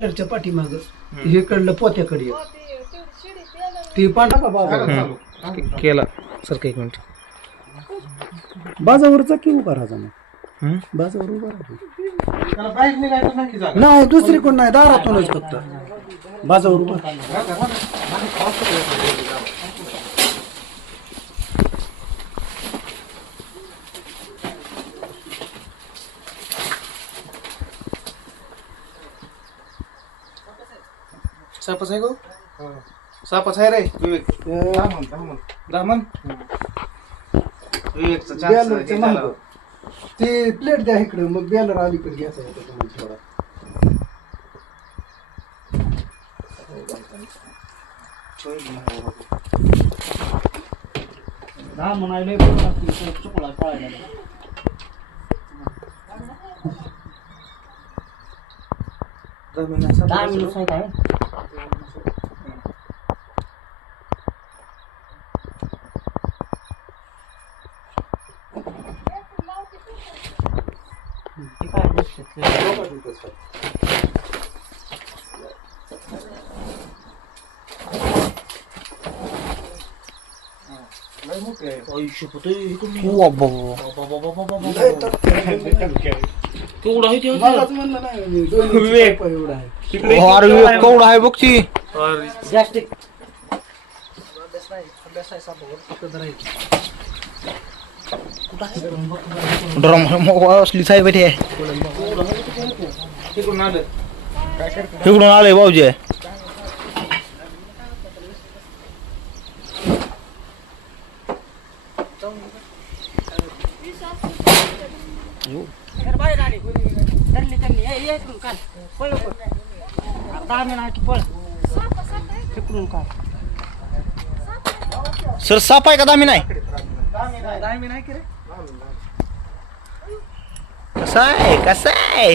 च्या पाठीमाग इकडलं पोत्याकडे ये. ती पांढरा बाजार केला सर एक मिनिट बाजावरचा की उभा राहा मग बाजावर उभा राहा नाही दुसरी कोण नाही दारातूनच फक्त बाजावर उभा सापच आहे गो सापच आहे रे विवेक ब्राह्मण विवेकचा बॅलरच्या चान्स मागं. ते प्लेट द्या इकडे मग बॅलर अलीकडे घ्यायचा होता तुम्हाला थोडा म्हणाले चुकला पळायला दहा मिनिट आहे काय केवढा आहे मलाच म्हणलं नाही मी, दोन रुपये एवढा आहे अरे केवढा आहे बघची जास्ती असली साहेब आहे तिकडून आलं इकडून आलंय भाऊजी सर साप आहे का दामी नाही कसा आहे कसा आहे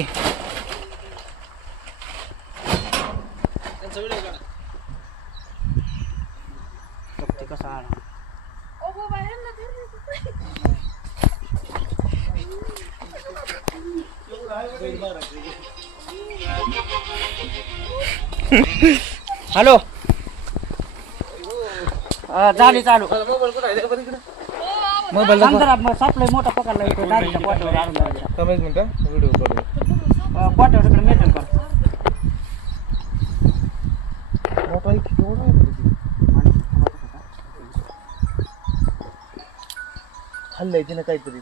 हॅलो झाली चालू मोबाईल सापलंय मोठा पकडला इथे दारीच्या पोटावर आणून द्यायचा. कमीच मिनिटं व्हिडिओ करू पोटावर तिकडे मेंटेन कर मोठा केवढा आहे खाल्लंय तिने काहीतरी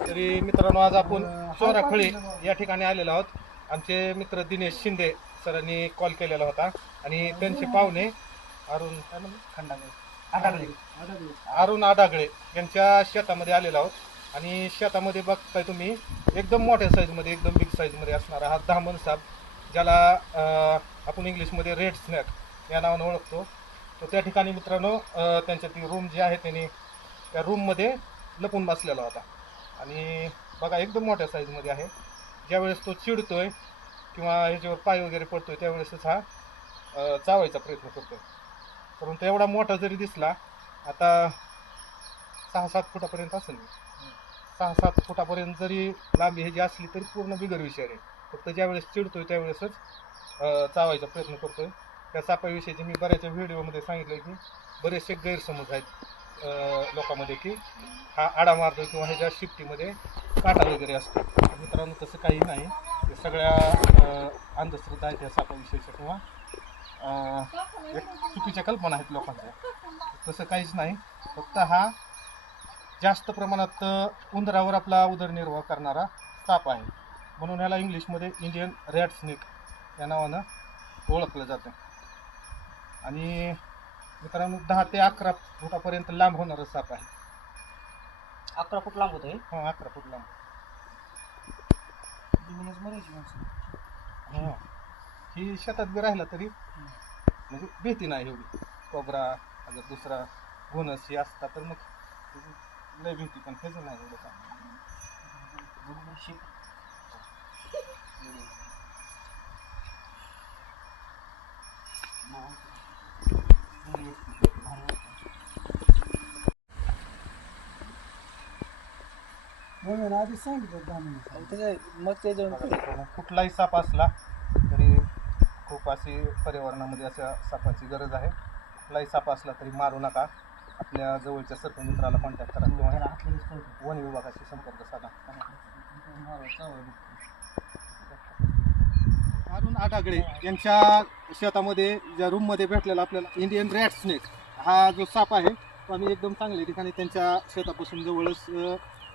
तरी मित्रांनो आज आपण चोराखळी या ठिकाणी आलेलो आहोत. आमचे मित्र दिनेश शिंदे सरांनी कॉल केलेला होता आणि त्यांचे पाहुणे अरुण आडागळे यांच्या शेतामध्ये आलेलो आहोत आणि शेतामध्ये बघताय तुम्ही एकदम मोठ्या साईजमध्ये एकदम बिग साईजमध्ये असणारा हा धामण साप ज्याला आपण इंग्लिशमध्ये रेड स्नॅक या नावानं ओळखतो. तो त्या ठिकाणी मित्रांनो त्यांच्या ती रूम जी आहे त्यांनी त्या रूममध्ये लपून बसलेला होता आणि बघा एकदम मोठ्या साईजमध्ये आहे. ज्यावेळेस तो चिडतोय किंवा ह्याच्यावर पाय वगैरे पडतोय त्यावेळेसच हा चावायचा प्रयत्न करतोय. परंतु एवढा मोठा जरी दिसला आता 6-7 फुटापर्यंत असेल 6-7 फुटापर्यंत जरी लांबी ह्याची असली तरी पूर्ण बिगर विषय आहे. फक्त ज्यावेळेस चिडतोय त्यावेळेसच चावायचा प्रयत्न करतोय. त्या सापाविषयीचे मी बऱ्याच व्हिडिओमध्ये सांगितलं की बरेचसे गैरसमज आहेत लोकांमध्ये की हा आडा मारतो किंवा ह्याच्या शिफ्टीमध्ये काटा वगैरे असतो. मित्रांनो तसं काही नाही. हे सगळ्या अंधश्रद्धा आहेत या सापाविषयीच्या किंवा एक चुकीच्या कल्पना आहेत लोकांच्या. तसं काहीच नाही. फक्त हा जास्त प्रमाणात उंदरावर आपला उदरनिर्वाह करणारा साप आहे म्हणून ह्याला इंग्लिशमध्ये इंडियन रॅट स्नेक या नावानं ओळखलं जातं. आणि मित्रांनो 10 ते 11 फुटापर्यंत लांब होणारा साप आहे. 11 फूट लांब होतं हां 11 फूट लांब. हां ही शेतात बी राहिला तरी म्हणजे भीती नाही एवढी. कोबरा अगर दुसरा घोणस ही असता तर मग लय भीती पण ह्याचं नाही एवढं काय. महिना आधी सांगितलं 10 महिने. मग ते जाऊन कुठलाही साप असला तरी खूप अशी पर्यावरणामध्ये अशा सापाची गरज आहे. कुठलाही साप असला तरी मारू नका. आपल्या जवळच्या सर्पमित्राला कॉन्टॅक्ट करा किंवा वन विभागाशी संपर्क साधा. अरुण आडागळे यांच्या शेतामध्ये ज्या रूममध्ये भेटलेला आपल्याला इंडियन रॅट स्नेक हा जो साप आहे तो आम्ही एकदम चांगल्या ठिकाणी त्यांच्या शेतापासून जवळच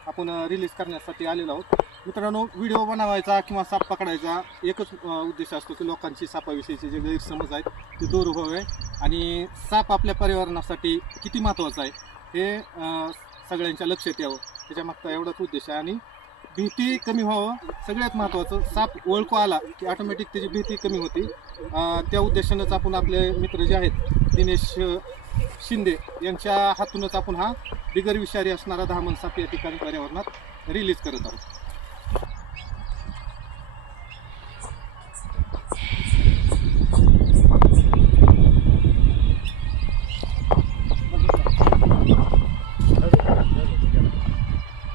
आपण रिलीज करण्यासाठी आलेलो आहोत. मित्रांनो, व्हिडिओ बनवायचा किंवा साप पकडायचा एकच उद्देश असतो की लोकांची सापाविषयीचे जे गैरसमज आहेत ते दूर व्हावे आणि साप आपल्या पर्यावरणासाठी किती महत्त्वाचा आहे हे सगळ्यांच्या लक्षात यावं. त्याच्यामागचा एवढाच उद्देश आहे आणि भीती कमी व्हावं. सगळ्यात महत्त्वाचं, साप ओळखू आला की ऑटोमॅटिक त्याची भीती कमी होती. त्या उद्देशानंच आपण आपले मित्र जे आहेत दिनेश शिंदे यांच्या हातूनच आपण हा बिगर विषारी असणारा 10 मन साप या ठिकाणी पर्यावरणात रिलीज करत आहोत.